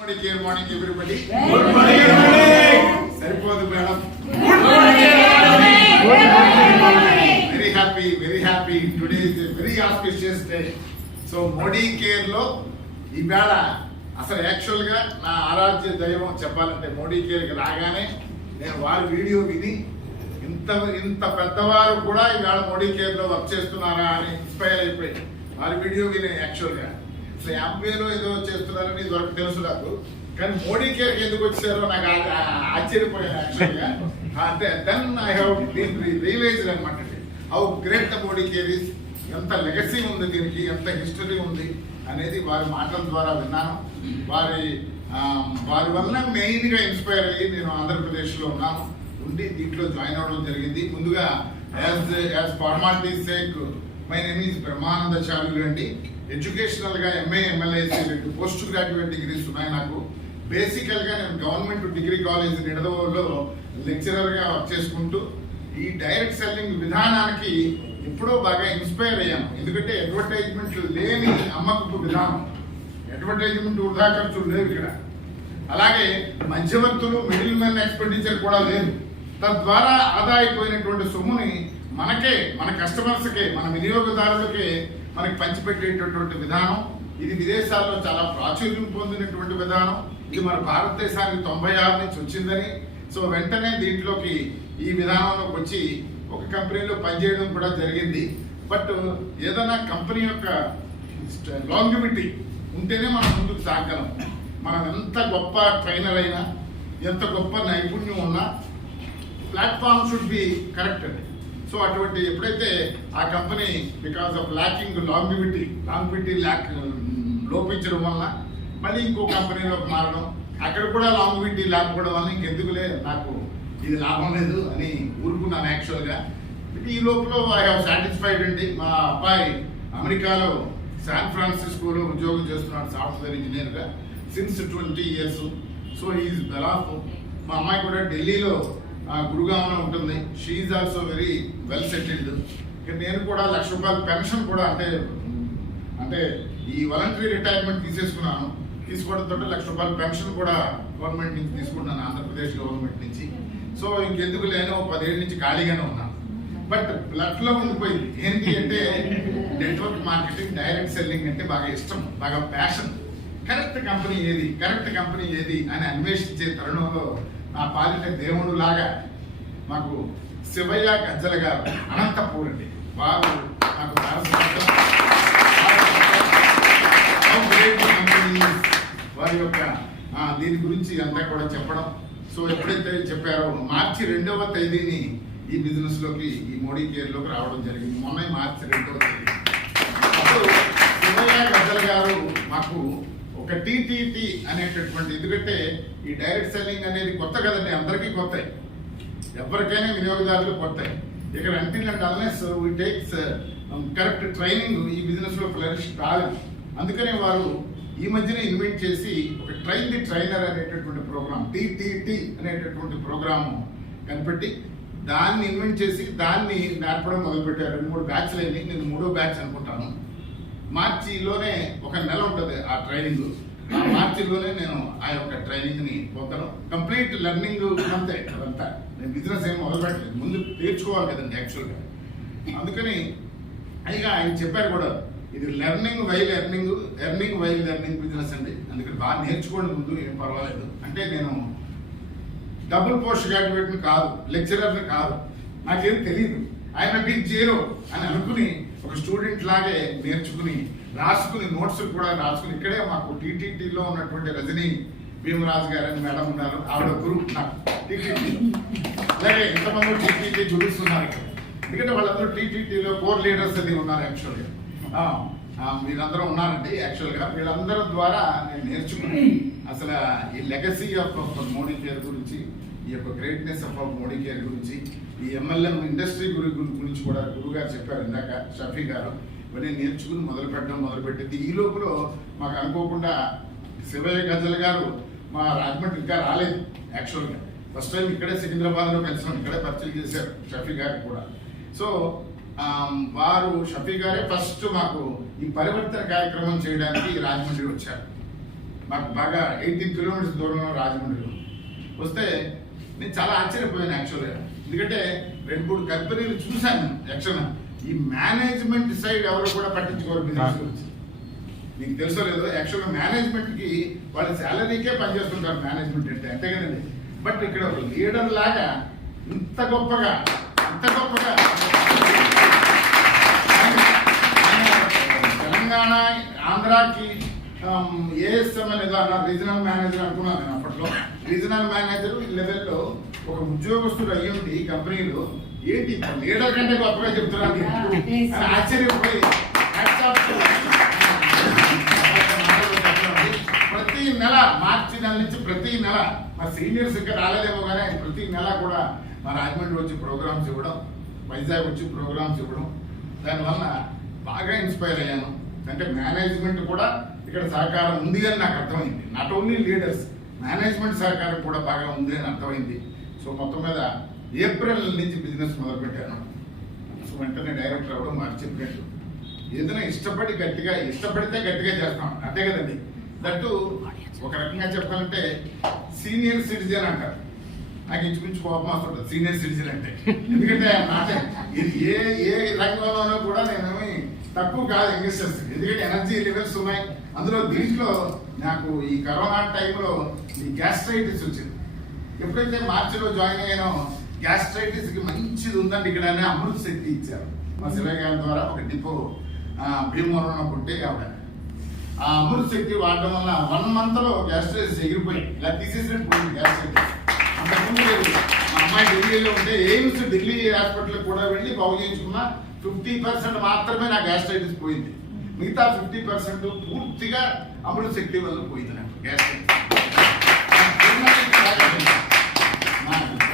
Good morning, everybody. Good morning, everybody. Saripodi madam. Good morning. Very happy. Today is a very auspicious day. So Modi Care lo ఇవాళ అసలు యాక్చువల్గా నా ఆరాధ్య దైవం చెప్పాలంటే మోడీ కేర్కి రాగానే నేను వారి వీడియో విని ఇంత పెద్దవారు కూడా ఇవాళ మోడీ కేర్లో వర్క్ చేస్తున్నారా అని ఇన్స్పైర్ అయిపోయి వారి వీడియో విని యాక్చువల్గా అసలు 50,000 ఏదో చేస్తున్నారని ఇదివరకు తెలుసు నాకు, కానీ మోడీ కేర్కి ఎందుకు వచ్చారో నాకు ఆశ్చర్యపోయాను యాక్చువల్గా. అంటే then I have been realised అనమాట how great the Modi care is, ఎంత లెగసీ ఉంది దీనికి, ఎంత హిస్టరీ ఉంది అనేది వారి మాటల ద్వారా విన్నాను. వారి వల్ల మెయిన్గా ఇన్స్పైర్ అయ్యి నేను ఆంధ్రప్రదేశ్లో ఉండి దీంట్లో జాయిన్ అవ్వడం జరిగింది. ముందుగా as formalities sake my name is Brahmananda Chalulu అండి. ఎడ్యుకేషనల్గా ఎంఏ ఎంఎల్ఏసి 2 పోస్ట్ గ్రాడ్యుయేట్ డిగ్రీస్ ఉన్నాయి నాకు. బేసికల్గా నేను గవర్నమెంట్ డిగ్రీ కాలేజ్ నిడదవోలో లెక్చరర్గా వర్క్ చేసుకుంటూ ఈ డైరెక్ట్ సెల్లింగ్ విధానానికి ఎప్పుడో బాగా ఇన్స్పైర్ అయ్యాను. ఎందుకంటే అడ్వర్టైజ్మెంట్లు లేని అమ్మకపు విధానం, అడ్వర్టైజ్మెంట్ వృధా ఖర్చులు లేవు ఇక్కడ. అలాగే మధ్యవర్తులు మిడిల్ మెన్ ఎక్స్పెండిచర్ కూడా లేదు. తద్వారా ఆదా అయిపోయినటువంటి సొమ్ముని మన కస్టమర్స్కే, మన వినియోగదారులకే మనకి పంచిపెట్టేటటువంటి విధానం. ఇది విదేశాల్లో చాలా ప్రాచుర్యం పొందినటువంటి విధానం. ఇది మన భారతదేశానికి 96 నుంచి వచ్చిందని, సో వెంటనే దీంట్లోకి ఈ విధానంలోకి వచ్చి ఒక కంపెనీలో పనిచేయడం కూడా జరిగింది. బట్ ఏదైనా కంపెనీ యొక్క లాంగివిటీ ఉంటేనే మనం ముందుకు సాగలం. మనం ఎంత గొప్ప ట్రైనర్ అయినా, ఎంత గొప్ప నైపుణ్యం ఉన్నా ప్లాట్ఫామ్ షుడ్ బి కరెక్ట్ అండి. సో అటువంటి ఎప్పుడైతే ఆ company because of locking longevity లోపించడం వల్ల మళ్ళీ ఇంకో కంపెనీలోకి మారడం, అక్కడ కూడా లాంగివిటీ లేకపోవడం వల్ల ఇంకెందుకులే నాకు ఇది లాభం లేదు అని ఊరుకున్నాను యాక్చువల్గా. ఈ లోపల ఐ హావ్ సాటిస్ఫైడ్ అండి. మా అబ్బాయి అమెరికాలో శాన్ ఫ్రాన్సిస్కోలో ఉద్యోగం చేస్తున్నాడు సాఫ్ట్వేర్ ఇంజనీర్గా since 20 years. So is well off. మా అమ్మాయి కూడా ఢిల్లీలో గురుగామలో ఉంటుంది. She also very well settled. నేను కూడా ₹1,00,000 పెన్షన్ కూడా అంటే ఈ వాలంటరీ రిటైర్మెంట్ తీసుకోవడంతో ₹1,00,000 పెన్షన్ కూడా గవర్నమెంట్ నుంచి తీసుకున్నాను, ఆంధ్రప్రదేశ్ గవర్నమెంట్ నుంచి. సో ఇంకెందుకు లేనో 10 ఏళ్ళ నుంచి ఖాళీగానే ఉన్నాను. బట్ బ్లడ్లో ఉండిపోయింది. ఏంటి అంటే నెట్వర్క్ మార్కెటింగ్, డైరెక్ట్ సెల్లింగ్ అంటే బాగా ఇష్టం, బాగా ప్యాషన్. కరెక్ట్ కంపెనీ ఏది అని అన్వేషించే తరుణంలో నా పాలిట దేవుడు లాగా మాకు శివయ్య గజ్జల గారు అనంతపూర్ అండి. వారు నాకు వారి యొక్క దీని గురించి అంతా కూడా చెప్పడం. సో ఎప్పుడైతే చెప్పారో మార్చి 2వ తేదీని ఈ బిజినెస్ లోకి, ఈ మోడీ కేర్ లోకి రావడం జరిగింది. మొన్న మార్చి 2వ తేదీ అప్పుడు శివయ్య గజ్జల గారు మాకు ఒక టీటీటీ అనేటటువంటి, ఎందుకంటే ఈ డైరెక్ట్ సెల్లింగ్ అనేది కొత్త కదండి, అందరికీ కొత్త, ఎవరికైనా వినియోగదారులు కొత్త. ఇక్కడ until and unless we takes correct training ఈ బిజినెస్ లో ఫ్లరిష్ కాలేదు. అందుకనే వారు ఈ మధ్యన ఇన్వైట్ చేసి ఒక ట్రైన్ ది ట్రైనర్ అనేటటువంటి ప్రోగ్రామ్, టీటీటీ అనేటటువంటి ప్రోగ్రాము కనిపెట్టి దాన్ని ఇన్వైట్ చేసి దాన్ని నేర్పడం మొదలుపెట్టారు. 2-3 బ్యాచ్లు అయినాయి. నేను 3వ బ్యాచ్ అనుకుంటాను. మార్చిలోనే ఒక నెల ఉంటుంది ఆ ట్రైనింగ్. ఆ మార్చిలోనే నేను ఆ యొక్క ట్రైనింగ్ ని పొందడం, కంప్లీట్ లెర్నింగ్ అంతే. అదంతా నేను బిజినెస్ ఏం మొదలు పెట్టలేదు, ముందు నేర్చుకోవాలి కదండి యాక్చువల్గా. అందుకని అయిగా ఆయన చెప్పారు కూడా, ఇది లెర్నింగ్ వైల్ లెర్నింగ్ బిజినెస్ అండి. అందుకని బాగా నేర్చుకోండి ముందు, ఏం పర్వాలేదు. అంటే నేను డబుల్ పోస్ట్ గ్రాడ్యుయేట్ని కాదు, లెక్చరర్ని కాదు, నాకేం తెలియదు. ఆయన బిగ్ జీరో అని అనుకుని ఒక స్టూడెంట్ లాగే నేర్చుకుని రాసుకుని నోట్స్ కూడా రాసుకుని, ఇక్కడే మాకు టీటీటీలో ఉన్నటువంటి రజనీ భీమరాజు గారు అని మేడం ఉన్నారు, ఆవిడ గ్రూప్ నాకు టీటీటీ. అలాగే ఇంతమంది టీటీటీ గురూస్ ఉన్నారు ఇక్కడ, ఎందుకంటే వాళ్ళందరూ టీటీటీలో కోర్ లీడర్స్ అది ఉన్నారు యాక్చువల్గా. మీరందరూ ఉన్నారండి యాక్చువల్గా. వీళ్ళందరూ ద్వారా నేను నేర్చుకుని అసలు ఈ లెగసీ ఆఫ్ మోడీ కేర్ గురించి, ఈ యొక్క గ్రేట్నెస్ ఆఫ్ మోడీ కేర్ గురించి, ఈ ఎంఎల్ఎం ఇండస్ట్రీ గురించి కూడా గురుగారు చెప్పారు ఇందాక, షఫీ గారు. ఇవన్నీ నేర్చుకుని మొదలుపెట్టింది. ఈ లోపల మాకు అనుకోకుండా శివయ్య గజ్జల గారు మా రాజమండ్రి ఇంకా రాలేదు యాక్చువల్గా. ఫస్ట్ టైం ఇక్కడే సికింద్రాబాద్లో కలిసినాం, ఇక్కడే పరిచయం చేశారు షఫీ గారికి కూడా. సో వారు షఫీ గారే ఫస్ట్ మాకు ఈ పరివర్తన కార్యక్రమం చేయడానికి రాజమండ్రి వచ్చారు. మాకు బాగా 18 కిలోమీటర్స్ దూరంలో రాజమండ్రిలో వస్తే నేను చాలా ఆశ్చర్యపోయాను యాక్చువల్గా. ఎందుకంటే 2-3 కంపెనీలు చూశాను యాక్చువల్గా. ఈ మేనేజ్మెంట్ సైడ్ ఎవరు కూడా పట్టించుకోరు బిజినెస్ గురించి. మీకు తెలుసో లేదో యాక్చువల్గా మేనేజ్మెంట్కి వాళ్ళ శాలరీకే పనిచేస్తుంటారు మేనేజ్మెంట్ అంటే, అంతే కదండి. బట్ ఇక్కడ ఒక లీడర్ లాగా ఇంత గొప్పగా తెలంగాణ ఆంధ్రాకి ఏఎస్ఎం అనేది అన్నారు, రీజనల్ మేనేజర్ అనుకున్నాను నేను అప్పట్లో. రీజనల్ మేనేజర్ లెవెల్లో ఒక ఉద్యోగస్తుడు అయ్యుండి కంపెనీలో ఏంటి లీడర్ కంటే గొప్పగా చెప్తున్నాను అని ఆశ్చర్యపోయి ప్రతి నెల మార్చి నెల నుంచి ప్రతి నెల మా సీనియర్స్ ఇంకా రాలేదేమో కానీ ప్రతి నెల కూడా మా రాజమండ్రి వచ్చి ప్రోగ్రామ్స్ ఇవ్వడం, వైజాగ్ వచ్చి ప్రోగ్రామ్స్ ఇవ్వడం, దానివల్ల బాగా ఇన్స్పైర్ అయ్యాను. అంటే మేనేజ్మెంట్ కూడా ఇక్కడ సహకారం ఉంది అని నాకు అర్థమైంది. నాట్ ఓన్లీ లీడర్స్, మేనేజ్మెంట్ సహకారం కూడా బాగా ఉంది అని అర్థమైంది. సో మొత్తం మీద ఏప్రిల్ నుంచి బిజినెస్ మొదలుపెట్టాను. సో వెంటనే డైరెక్టర్ అవ్వడం మాకు చెప్పినట్టు ఏదైనా ఇష్టపడితే గట్టిగా చేస్తాం, అంతే కదండి. దట్టు ఒక రకంగా చెప్పాలంటే సీనియర్ సిటిజన్ అంటారు. నాకు ఇంచుమించు కోపం వస్తుంటుంది సీనియర్ సిటిజన్ అంటే. ఎందుకంటే ఇది ఏ రంగంలోనూ కూడా నేనేమి తక్కువ కాదు యంగ్స్టర్స్. ఎందుకంటే ఎనర్జీ లెవెల్స్ ఉన్నాయి. అందులో దీంట్లో నాకు ఈ కరోనా టైంలో ఈ గ్యాస్ట్రైటిస్ వచ్చింది. ఎప్పుడైతే మార్చిలో జాయిన్ అయ్యానో గ్యాస్ట్రైటిస్ కి మంచిది ఉందండి ఇక్కడ అని అమృత శక్తి ఇచ్చారు మా శివయ్య గారి ద్వారా. ఒక డిపో భీమవరంలో పుట్టే ఆవిడ ఆ అమృత శక్తి వాడడం వల్ల 1 month లో గ్యాస్ట్రైటిస్ ఎగిరిపోయింది. ఇలా తీసేసినట్టు పోయింది గ్యాస్ట్రైటిస్. అంతకుముందు మా అమ్మాయి ఢిల్లీలో ఉంటే ఎయిమ్స్ ఢిల్లీ హాస్పిటల్ కూడా వెళ్ళి బాగు చేయించుకున్న 50% మాత్రమే నా గ్యాస్ట్రైటిస్ పోయింది. మిగతా 50% పూర్తిగా అమృత శక్తి వల్ల పోయింది నాకు గ్యాస్ట్రైటిస్.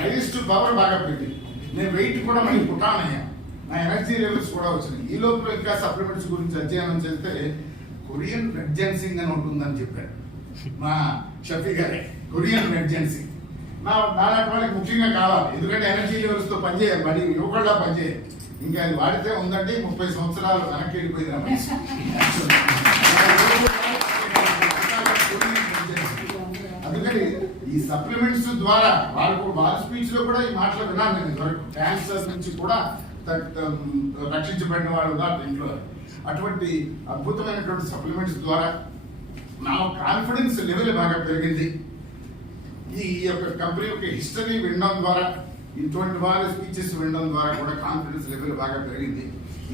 రైస్ టు పవర్ బాగా పెట్టింది. నేను వెయిట్ కూడా మళ్ళీ పుట్టానయ్యా. నా ఎనర్జీ లెవెల్స్ కూడా వచ్చినాయి. ఈ లోపల ఇంకా సప్లిమెంట్స్ గురించి అధ్యయనం చేస్తే కొరియన్ రెడ్ జెన్సింగ్ అని ఉంటుందని చెప్పారు మా షఫీ గారే. కొరియన్ రెడ్ జెన్సింగ్ నాలాంటి వాళ్ళకి ముఖ్యంగా కావాలి. ఎందుకంటే ఎనర్జీ లెవెల్స్ తో పనిచేయాలి, బడి యువకుల్లా పనిచేయాలి. ఇంకా అది వాడితే ఉందంటే 30 సంవత్సరాలు వెనక్కి వెళ్ళిపోయింది. అందుకని ఈ సప్లిమెంట్స్ ద్వారా వాళ్ళ స్పీచ్ లో కూడా ఈ మాటలు విన్నాను నేను. క్యాన్సర్ నుంచి కూడా రక్షించబడిన వాళ్ళు ఉన్నారు దీంట్లో. అటువంటి అద్భుతమైనటువంటి సప్లిమెంట్స్ ద్వారా నా కాన్ఫిడెన్స్ లెవెల్ బాగా పెరిగింది. ఈ యొక్క కంపెనీ యొక్క హిస్టరీ వినడం ద్వారా, ఇటువంటి వాళ్ళ స్పీచెస్ వినడం ద్వారా కూడా కాన్ఫిడెన్స్ లెవెల్ బాగా పెరిగింది.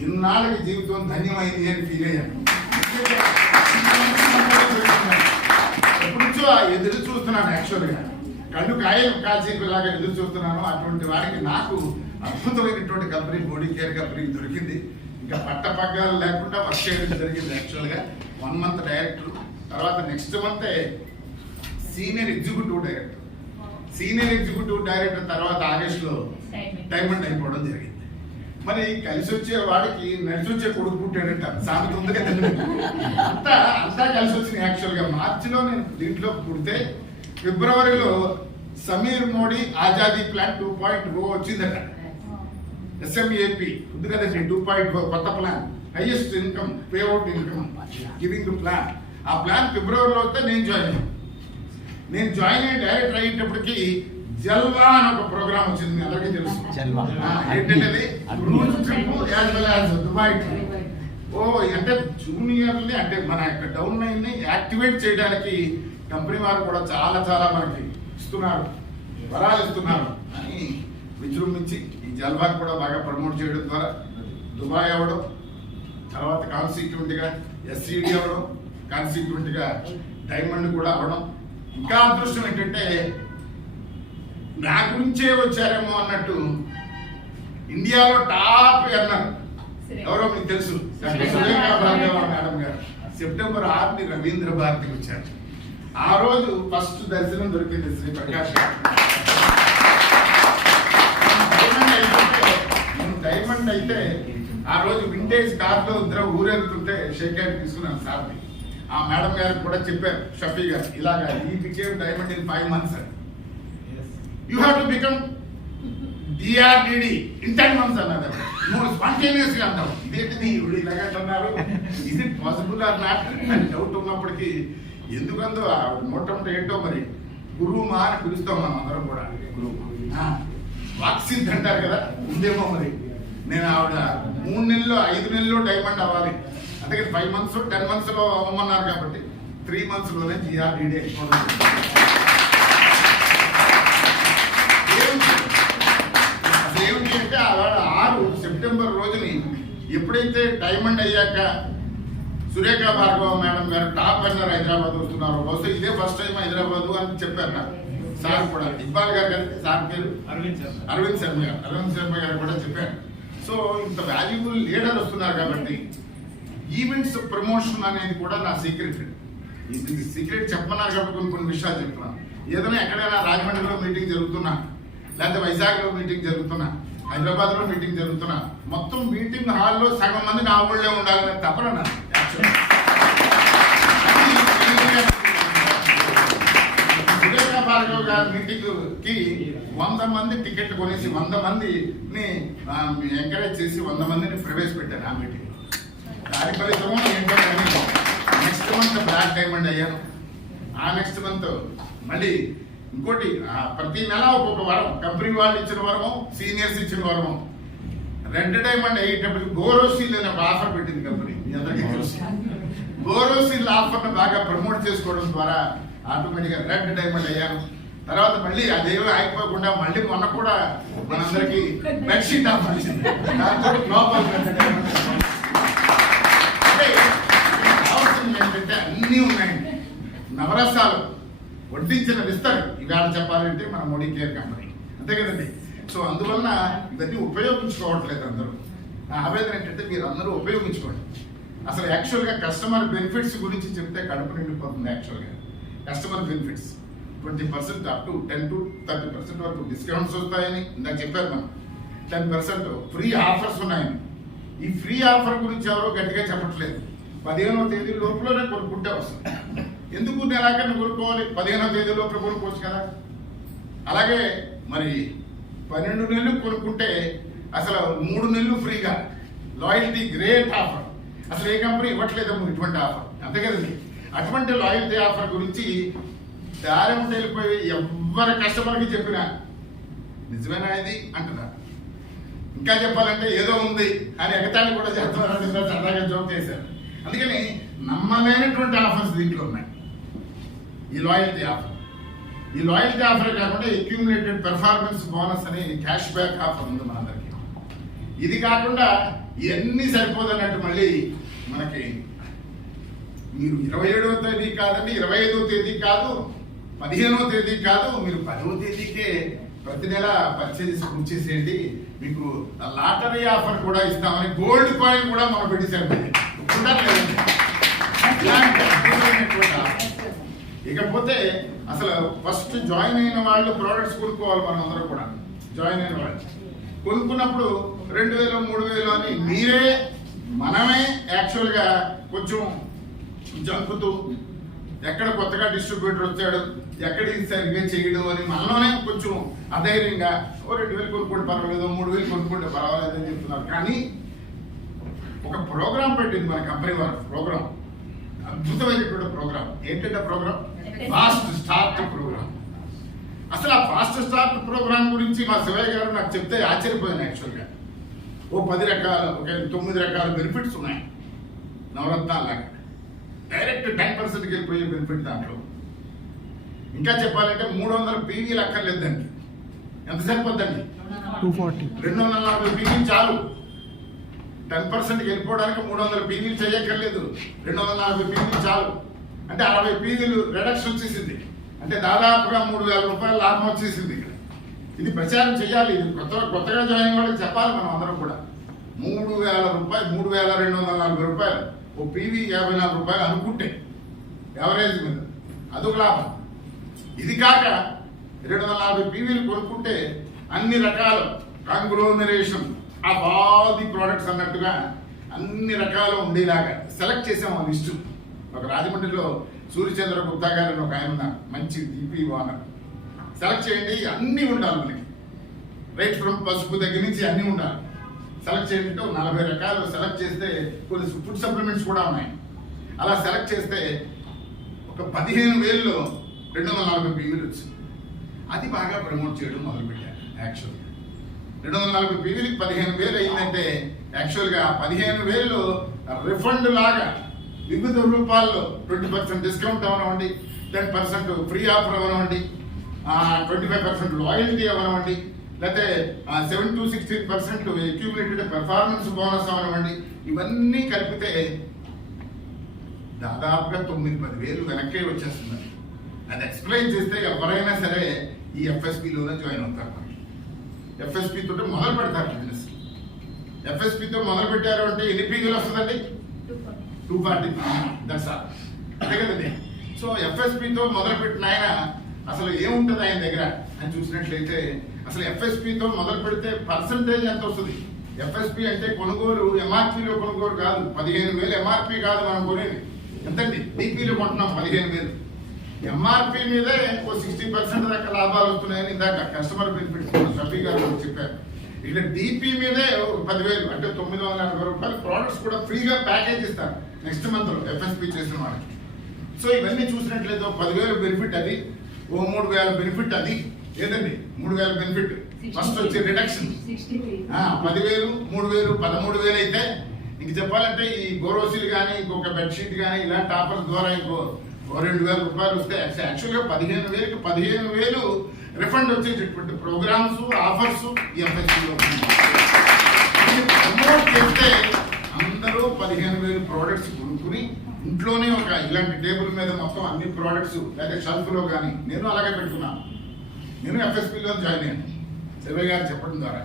ఇన్నాళ్ళకి జీవితం ధన్యమైంది అని ఫీల్ అయ్యాను. ఎప్పటి నుంచో ఎదురు చూస్తున్నాను యాక్చువల్గా, కళ్ళు కాసేపులాగా ఎదురు చూస్తున్నాను. అటువంటి వారికి నాకు అద్భుతమైనటువంటి కంపెనీ బాడీ కేర్ కంపెనీ దొరికింది. ఇంకా పట్టపగ్గాలు లేకుండా వర్క్ చేయడం జరిగింది. యాక్చువల్గా 1 month డైరెక్టర్, తర్వాత నెక్స్ట్ మంతే senior executive director. Senior executive director తర్వాత ఆగస్టులో డైమండ్ అయిపోవడం జరిగింది. మరి కలిసి వచ్చే వాడికి నడిచి వచ్చే కొడుకు పుట్టాడంట సామెత ఉంది కదండి. అంతా కలిసి వచ్చింది. యాక్చువల్గా మార్చిలో నేను దీంట్లో పుడితే ఫిబ్రవరిలో సమీర్ మోడీ ఆజాదీ ప్లాన్ 2.0 వచ్చిందట. SMAP ఉంది కదండి 2.0 కొత్త plan, highest income payout income giving plan. ఆ ప్లాన్ ఫిబ్రవరిలో వస్తే నేను జాయిన్ అయ్యి డైరెక్టర్ అయ్యేటప్పటికి జల్వా అని ఒక ప్రోగ్రామ్ వచ్చింది. మీ అందరికీ తెలుసు ఏంటంటే cruise trip as well as Dubai trip. అంటే జూనియర్ని అంటే మన యొక్క డౌన్ లైన్ ని యాక్టివేట్ చేయడానికి కంపెనీ వారు కూడా చాలా చాలా మనకి ఇస్తున్నారు, వరాలు ఇస్తున్నారు అని విజృంభించి ఈ జల్వా కూడా బాగా ప్రమోట్ చేయడం ద్వారా దుబాయ్ అవ్వడం, తర్వాత కాన్స్టిట్యూంట్గా SCD అవ్వడం, కాన్స్టిట్యూంట్గా డైమండ్ కూడా అవ్వడం. ఇంకా అదృష్టం ఏంటంటే నా గురించే వచ్చారేమో అన్నట్టు ఇండియాలో టాప్ అన్నారు ఎవరో మీకు తెలుసు, సురేఖా భార్గవ మేడం గారు. సెప్టెంబర్ 6 రవీంద్ర భారతికి వచ్చారు. ఆ రోజు ఫస్ట్ దర్శనం దొరికింది శ్రీ ప్రకాష్. డైమండ్ అయితే ఆ రోజు వింటేజ్ కార్లో ఇద్దరు ఊరేగుతుంటే షేక్ హ్యాండ్ తీసుకున్నాను సార్ని. ఆ మేడం గారికి కూడా చెప్పారు షఫీ గారు, ఇలాగా ఈ బికేమ్ డైమండ్ ఇన్ 5 months అని. You have to become DRDD in 10 months అన్నారు. నువ్వు స్పాంటేనియస్ గా అన్నావు. ఇదేంటిది ఇలాగంటున్నారు, is it possible or not అని డౌట్ ఉన్నప్పటికీ ఎందుకందో ఆవిడ నోటంటే ఏంటో మరి గురువు మా అని పిలుస్తాం మనం అందరం కూడా. వాక్సిన్ అంటారు కదా, ఉందేమో మరి. నేను ఆవిడ 3 నెలలు 5 నెలల్లో డైమండ్ అవ్వాలి, అందుకే 5 months 10 months లో అవ్వమన్నారు కాబట్టి 3 months లోనే జిఆర్డిడి ఏమిటి అంటే ఆవిడ 6 సెప్టెంబర్ రోజుని ఎప్పుడైతే డైమండ్ అయ్యాక సురేఖ భార్గవ మేడం గారు టాప్ అన్నారు హైదరాబాద్ వస్తున్నారు, బహుశా ఇదే ఫస్ట్ టైం హైదరాబాద్ అని చెప్పారు నాకు. సార్ కూడా ఇబ్బాల్ గారు కలిసి, సార్ పేరు అరవింద్ శర్మ గారు కూడా చెప్పారు. సో ఇంత వాల్యుబుల్ లీడర్ వస్తున్నారు కాబట్టి ఈవెంట్స్ ప్రమోషన్ అనేది కూడా నా సీక్రెట్. ఇది సీక్రెట్ చెప్పమన్నారు కాబట్టి కొన్ని విషయాలు చెప్తున్నాను. ఏదైనా ఎక్కడైనా రాజమండ్రిలో మీటింగ్ జరుగుతున్నా, లేకపోతే వైజాగ్లో మీటింగ్ జరుగుతున్నా, హైదరాబాద్లో మీటింగ్ జరుగుతున్నా, మొత్తం మీటింగ్ హాల్లో సగం మంది నా ఊళ్ళో ఉండాలని తప్పన సురేఖ భార్గవ్ గారి మీటింగ్ కి 100 మంది టికెట్ కొనేసి 100 మందిని ఎంకరేజ్ చేసి 100 మందిని ప్రవేశపెట్టాను ఆ మీటింగ్. దాని ఫలితమో ఏంటో కానీ నెక్స్ట్ మంత్ బ్లాక్ డైమండ్ అయ్యాను. ఆ నెక్స్ట్ మంత్ మళ్ళీ ఇంకోటి, ప్రతి నెల ఒక్కొక్క వరం, కంపెనీ వాళ్ళు ఇచ్చిన వరము, సీనియర్స్ ఇచ్చిన వరము. రెడ్ డైమండ్ అయ్యేటప్పటికి గోరోసీల్ అనే ఒక ఆఫర్ పెట్టింది కంపెనీ, మీ అందరికీ తెలుసు. గోరోసీల్ ఆఫర్ను బాగా ప్రమోట్ చేసుకోవడం ద్వారా ఆటోమేటిక్గా రెడ్ డైమండ్ అయ్యాను. తర్వాత మళ్ళీ అదేమీ ఆగిపోకుండా మళ్ళీ మొన్న కూడా మనందరికీ బెడ్షీట్ ఆఫర్ వచ్చింది, దాంతో గ్లోబల్ రెడ్ డైమండ్. అంటే కావాల్సింది ఏంటంటే అన్నీ ఉన్నాయండి. నవరసాలు వడ్డించిన విస్తరు ఇవాళ చెప్పాలంటే మన మోడీ కేర్ కంపెనీ, అంతే కదండి. సో అందువలన ఇవన్నీ ఉపయోగించుకోవట్లేదు అందరూ. నా ఆవేదన ఏంటంటే మీరు అందరూ ఉపయోగించుకోండి. అసలు యాక్చువల్గా కస్టమర్ బెనిఫిట్స్ గురించి చెప్తే కడుపు నిండిపోతుంది. యాక్చువల్గా customer benefits 20% up to 10 to 30% వరకు డిస్కౌంట్స్ వస్తాయని ఇందాక చెప్పారు. మనం 10% ఫ్రీ ఆఫర్స్ ఉన్నాయని. ఈ ఫ్రీ ఆఫర్ గురించి ఎవరో గట్టిగా చెప్పట్లేదు. 15వ తేదీ లోపలనే కొనుక్కుంటే వస్తుంది. ఎందుకు నెలాకన్నా కొనుక్కోవాలి? 15వ తేదీ లోపల కొనుక్కోవచ్చు కదా. అలాగే మరి 12 నెలలు కొనుక్కుంటే అసలు 3 నెలలు ఫ్రీగా లాయల్టీ గ్రేట్ ఆఫర్. అసలు ఏ కంపెనీ ఇవ్వట్లేదమ్మ ఇటువంటి ఆఫర్, అంతే కదండి. అటువంటి లాయల్టీ ఆఫర్ గురించి దారం వెళ్ళిపోయి ఎవరి కస్టమర్కి చెప్పినా నిజమేనా ఇది అంటున్నారు. ఇంకా చెప్పాలంటే ఏదో ఉంది అని ఎగతాళి కూడా చేస్తున్నారని సరదాగా జోక్ చేశారు. అందుకని నమ్మలేనటువంటి ఆఫర్స్ దీంట్లో ఉన్నాయి. ఈ లాయల్టీ ఆఫర్, ఈ లాయల్టీ ఆఫర్ కాకుండా అక్యూములేటెడ్ పెర్ఫార్మెన్స్ బోనస్ అని క్యాష్ బ్యాక్ ఆఫర్ ఉంది మనందరికీ. ఇది కాకుండా ఇవన్నీ సరిపోదన్నట్టు మళ్ళీ మనకి మీరు 27వ తేదీ కాదండి, 25వ తేదీ కాదు, 15వ తేదీ కాదు, మీరు 10వ తేదీకే ప్రతి నెల పర్చేజ్ బుక్ చేసేయండి, మీకు లాటరీ ఆఫర్ కూడా ఇస్తామని గోల్డ్ కాయిన్ కూడా మనం పెట్టేసారు. ఇకపోతే అసలు ఫస్ట్ జాయిన్ అయిన వాళ్ళు ప్రోడక్ట్స్ కొనుక్కోవాలి. మనం అందరూ కూడా జాయిన్ అయిన వాళ్ళు కొనుక్కున్నప్పుడు 2000 3000 అని మీరే మనమే యాక్చువల్గా కొంచెం జంకుతూ ఎక్కడ కొత్తగా డిస్ట్రిబ్యూటర్ వచ్చాడు, ఎక్కడ సరిగ్గా చేయడం అని మనలోనే కొంచెం అధైర్యంగా 2000 కొనుక్కుంటే పర్వాలేదు, 3000 కొనుక్కుంటే పర్వాలేదు అని చెప్తున్నారు. కానీ ఒక ప్రోగ్రామ్ పెట్టింది మన కంపెనీ వారు. ప్రోగ్రామ్ అద్భుతమైనటువంటి ప్రోగ్రామ్. ఏంటంటే ప్రోగ్రామ్ ఫాస్ట్ స్టార్ట్ ప్రోగ్రామ్. అసలు ఆ ఫాస్ట్ స్టార్ట్ ప్రోగ్రామ్ గురించి మా శివయ్య గారు నాకు చెప్తే ఆశ్చర్యపోయాను. యాక్చువల్గా ఓ 10 రకాల, ఒక 9 రకాల బెనిఫిట్స్ ఉన్నాయి. నవరత్నాలాగా డైరెక్ట్ 10%కి వెళ్ళిపోయే బెనిఫిట్ దాంట్లో. ఇంకా చెప్పాలంటే 300 పీవీలు అక్కర్లేదండి. ఎంత సరిపోద్దండి? 240 పీవీలు చాలు. 10%కి వెళ్ళిపోవడానికి 300 పీవీలు చేయక్కర్లేదు. 240 పీవీలు చాలు. అంటే 60 పీవీలు రిడక్షన్ వచ్చేసింది. అంటే దాదాపుగా 3000 రూపాయల లాభం వచ్చేసింది. ఇక్కడ ఇది ప్రచారం చేయాలి. ఇది కొత్తగా జాయిన్ వాళ్ళకి చెప్పాలి. మనం అందరం కూడా 3000 రూపాయలు, 3240 రూపాయలు, ఓ పీవీ 54 రూపాయలు అనుకుంటే యావరేజ్ మీద అదొక లాభం. ఇది కాక 240 పీవీలు కొనుక్కుంటే అన్ని రకాల కాంగ్లోమరేషన్ ఆఫ్ ఆల్ ది ప్రోడక్ట్స్ అన్నట్టుగా అన్ని రకాలు ఉండేలాగా సెలెక్ట్ చేసాం ఆ లిస్టు. ఒక రాజమండ్రిలో సూర్యచంద్ర గుప్తా గారు ఒక ఆయన ఉన్నారు, మంచి డిపి ఓనర్. సెలెక్ట్ చేయండి, అన్నీ ఉండాలి మనకి, రైట్ ఫ్రమ్ పసుపు దగ్గర నుంచి అన్నీ ఉండాలి. సెలెక్ట్ చేయండి, 40 రకాలు సెలెక్ట్ చేస్తే కొన్ని ఫుడ్ సప్లిమెంట్స్ కూడా ఉన్నాయి. అలా సెలెక్ట్ చేస్తే ఒక 15,000లో 240 పీవీలు వచ్చింది. అది బాగా ప్రమోట్ చేయడం మొదలుపెట్టాను. యాక్చువల్గా 240 పీవీలకి 15,000 అయిందంటే యాక్చువల్గా 15,000 రిఫండ్ లాగా వివిధ రూపాల్లో 20% డిస్కౌంట్ అవనివ్వండి, 10% ఫ్రీ ఆఫర్ అవనివ్వండి, 25% లాయల్టీ అవనివ్వండి, లేకపోతే 7 to 16% అక్యూములేటెడ్ పెర్ఫార్మెన్స్ బోనస్ అవనివ్వండి, ఇవన్నీ కలిపితే దాదాపుగా 9-10,000 వెనక్కే వచ్చేస్తుంది. అది ఎక్స్ప్లెయిన్ చేస్తే ఎవరైనా సరే ఈ ఎఫ్ఎస్పిలోనే జాయిన్ అవుతారు. ఎఫ్ఎస్పి తోటి మొదలు పెడతారు బిజినెస్. ఎఫ్ఎస్పితో మొదలు పెట్టారు అంటే ఎన్ని పీవీలు వస్తుందండి? 240. That's all. అంతే కదండి. సో ఎఫ్ఎస్పితో మొదలు పెట్టిన ఆయన అసలు ఏముంటుంది ఆయన దగ్గర అని చూసినట్లయితే అసలు ఎఫ్ఎస్పితో మొదలు పెడితే పర్సంటేజ్ ఎంత వస్తుంది? ఎఫ్ఎస్పి అంటే కొనుగోలు ఎంఆర్పిలో కొనుగోలు కాదు. 15,000 ఎంఆర్పి కాదు మనం కొనేది. ఎంతండి? డిపిలో కొంటున్నాం 15,000. ఎంఆర్పి మీదే ఓ 60% దాకా లాభాలు వస్తున్నాయని ఇందాక కస్టమర్ బెనిఫిట్స్ షఫీ గారు చెప్పారు. ఇక్కడ డిపి మీదే 10,000 అంటే 940 రూపాయలు ప్రోడక్ట్స్ కూడా ఫ్రీగా ప్యాకేజ్ ఇస్తారు నెక్స్ట్ మంత్ లో ఎఫ్ఎస్పి చేసిన వాళ్ళకి. సో ఇవన్నీ చూసినట్లయితే 10,000 బెనిఫిట్ అది, ఓ 3,000 బెనిఫిట్ అది. ఏదండి 3,000 బెనిఫిట్? ఫస్ట్ వచ్చే రిడక్షన్ 10,000, 3,000, 13,000 అయితే ఇంక చెప్పాలంటే ఈ గోరోసీలు కానీ ఇంకొక బెడ్షీట్ కానీ ఇలాంటి ఆఫర్స్ ద్వారా ఇంకో 2,000 రూపాయలు వస్తే యాక్చువల్గా 15,000కి 15,000 రిఫండ్ వచ్చేటటువంటి ప్రోగ్రామ్స్ ఆఫర్స్ ఈ ఎఫ్ఎస్సిలో ప్రమోట్ చేస్తే అందరూ 15,000 ప్రోడక్ట్స్ కొనుక్కుని ఇంట్లోనే ఒక ఇలాంటి టేబుల్ మీద మొత్తం అన్ని ప్రోడక్ట్స్ లేదా షెల్ఫ్ లో కానీ నేను అలాగే పెట్టుకున్నాను. నేను ఎఫ్ఎస్పిలో జాయిన్ అయ్యాను శివ గారు చెప్పడం ద్వారా.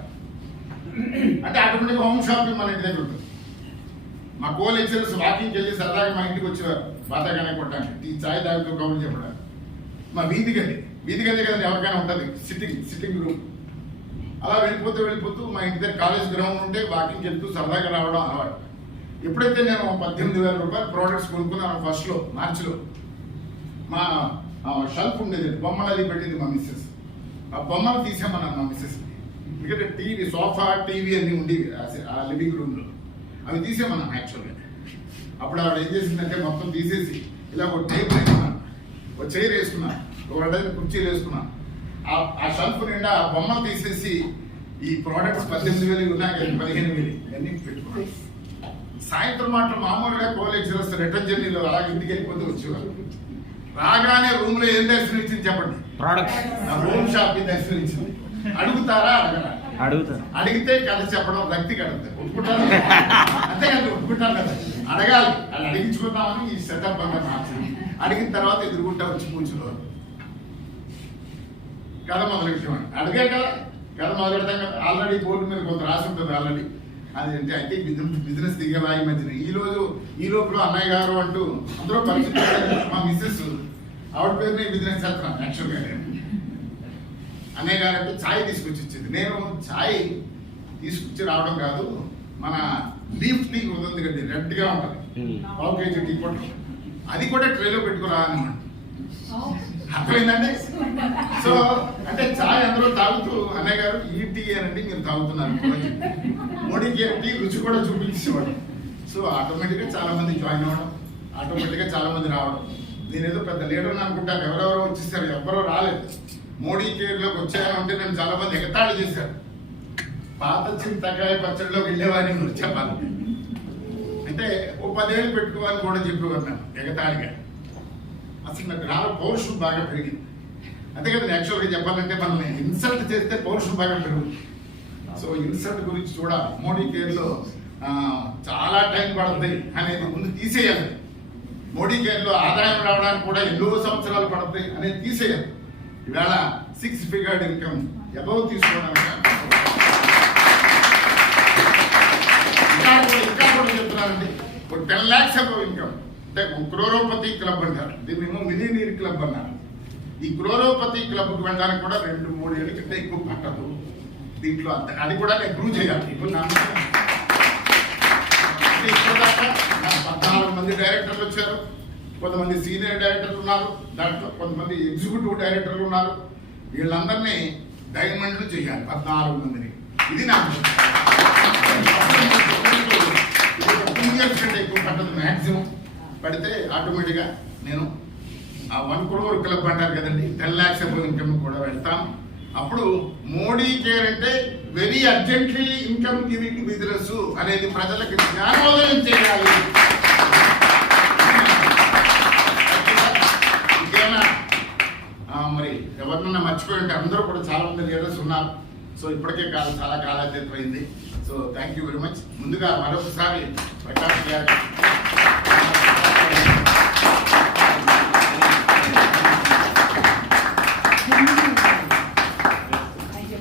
అంటే ఆటోమేటిక్గా హోమ్ షాపింగ్ మన ఇంటి దగ్గర ఉంటుంది. మా కో లెక్చరర్స్ వాకింగ్కి వెళ్ళి సరదాగా మా ఇంటికి వచ్చేవారు బాతాగానే కొట్టడానికి, ఈ ఛాయ్ తాగుతూ కబుర్లు చెప్పడానికి. మా వీధి గది కదండి ఎవరికైనా ఉంటుంది సిట్టింగ్ రూమ్. అలా వెళ్ళిపోతూ మా ఇంటి దగ్గర కాలేజ్ గ్రౌండ్ ఉంటే వాకింగ్ వెళ్తూ సరదాగా రావడం అలవాటు. ఎప్పుడైతే నేను 18,000 రూపాయలు ప్రోడక్ట్స్ కొనుక్కున్నాను ఫస్ట్లో మార్చిలో, మా షెల్ఫ్ ఉండేది బొమ్మలు అది పెట్టింది మా మిస్సెస్. ఆ బొమ్మలు తీసామన్నాను మా మిస్సెస్. ఎందుకంటే టీవీ సోఫా టీవీ అన్నీ ఉండేవి ఆ లివింగ్ రూమ్లో, అవి తీసేమన్నాను యాక్చువల్గా. అప్పుడు ఆవిడ ఏం చేసిందంటే మొత్తం తీసేసి ఇలా ఒక టేబుల్ వేసుకున్నాను, ఒక చైర్ వేసుకున్నాను, ఒక కుర్చీలు వేసుకున్నాను. ఆ షెల్ఫ్ నిండా ఆ బొమ్మలు తీసేసి ఈ ప్రోడక్ట్స్ 18,000 ఉన్నాయి కదా 15,000 అన్నీ పెట్టుకున్నాను. సాయంత్రం మాత్రం మామూలుగా కోలెక్చరర్స్ రిటర్న్ జర్నీలో అలాగే ఇంటికి వెళ్ళిపోతూ వచ్చేవారు. రాగానే రూమ్ లో ఏం దర్శనం ఇచ్చింది చెప్పండి? నా హోమ్ షాపింగ్ దర్శనం ఇచ్చింది. అడుగుతారా? అడగరా? అడిగితే కథ చెప్పడం రక్తి కడుగుతారు. ఒప్పుకుంటారు అంతే కదా, ఒప్పుకుంటాను కదా. అడగాలి, అది అడిగించుకుందామని ఈ సెటప్ అంతా మార్చింది. అడిగిన తర్వాత ఎదుర్కొంటా వచ్చి కూర్చున్నారు. కథ మొదలు విషయం అడిగే కదా, కథ మొదలెడతాం కదా. ఆల్రెడీ బోర్డు మీద కొంత రాసి ఉంటుంది ఆల్రెడీ. అది అంటే అయితే బిజినెస్ దిగేవా ఈ మధ్యన. ఈ లోపల అన్నయ్య గారు అంటూ అందరూ పరిస్థితి మా మిస్సెస్ ఆవిడ పేరునే బిజినెస్ చేస్తున్నాను యాక్చువల్గా. నేను అన్నయ్య గారు అంటే ఛాయ్ తీసుకొచ్చి ఇచ్చింది. నేను ఛాయ్ తీసుకొచ్చి రావడం కాదు, మన లీఫ్ టీ ఉంది కదండి, రెడ్ గా ఉంటుంది, 1 kg టీ పొట్టు, అది కూడా ట్రేలో పెట్టుకురా అన్నమాట. అర్థమైందండి? సో అంటే ఛాయ్ అందరూ తాగుతూ అన్నయ్య గారు ఈ టీ అనండి మీరు తాగుతున్నారు, మోడీకి టీ రుచి కూడా చూపించేవాడు. సో ఆటోమేటిక్గా చాలా మంది జాయిన్ అవ్వడం, ఆటోమేటిక్గా చాలా మంది రావడం. నేను ఏదో పెద్ద లీడర్ అనుకుంటాను, ఎవరెవరో వచ్చేసారు, ఎవరో రాలేదు. మోడీ కేర్లోకి వచ్చానంటే నేను చాలా మంది ఎగతాళి చేశారు. పాత చింతకాయ పచ్చడిలోకి వెళ్ళేవాడిని చెప్పాలి అంటే ఓ 10 ఏళ్ళు పెట్టుకోవాలని కూడా చెప్పేవారు నేను ఎగతాళిగా. అసలు నాకు నాలో పౌరుషం బాగా పెరిగింది. అంతే కదా, యాక్చువల్గా చెప్పాలంటే మనల్ని ఇన్సల్ట్ చేస్తే పౌరుషం బాగా పెరుగుతుంది. సో ఇన్సల్ట్ గురించి చూడాలి. మోడీ కేర్లో చాలా టైం పడుతుంది అనేది ముందు తీసేయాలి. మోడీ కేర్లో ఆదాయం రావడానికి కూడా ఎన్నో సంవత్సరాలు పడుతుంది అనేది తీసేయాలి. ఇవాళ 6 figure ఇన్కమ్ అబౌవ్ తీసుకోవడానికి ఇంకా కూడా చెప్తున్నారండి. ఒక 10 lakhs అబౌవ్ ఇన్కమ్ అంటే క్రోరోపతి క్లబ్ అంటారు, దీన్ని మిలియనీర్ క్లబ్ అన్నారు. ఈ క్రోరోపతి క్లబ్కి వెళ్ళడానికి కూడా 2-3 ఏళ్ళ కంటే ఎక్కువ పట్టదు. దీంట్లో అంత అది కూడా నేను ప్రూవ్ చేయాలి. ఇప్పుడు నా 14 మంది డైరెక్టర్లు వచ్చారు, కొంతమంది సీనియర్ డైరెక్టర్లు ఉన్నారు, దాంట్లో కొంతమంది ఎగ్జిక్యూటివ్ డైరెక్టర్లు ఉన్నారు. వీళ్ళందరినీ డైమండ్లు చేయాలి 14 మందిని. ఇది నా 2 years కంటే ఎక్కువ పట్టదు. మ్యాక్సిమం పడితే ఆటోమేటిక్గా నేను ఆ 1 crore క్లబ్ అంటారు కదండి, 10 lakhs above ఇన్కమ్ కూడా వెళ్తాం. అప్పుడు మోడీ కేర్ అంటే very urgently income giving business అనేది ప్రజలకు జ్ఞానోదయం చేయాలి. ఇంకేమైనా మరి ఎవరినన్నా మర్చిపోయి ఉంటే అందరూ కూడా చాలా మంది లీడర్స్ ఉన్నారు. సో ఇప్పటికే చాలా కాలాతీతం అయింది. So thank you very much. ముందుగా మరొకసారి ప్రకాష్ గారు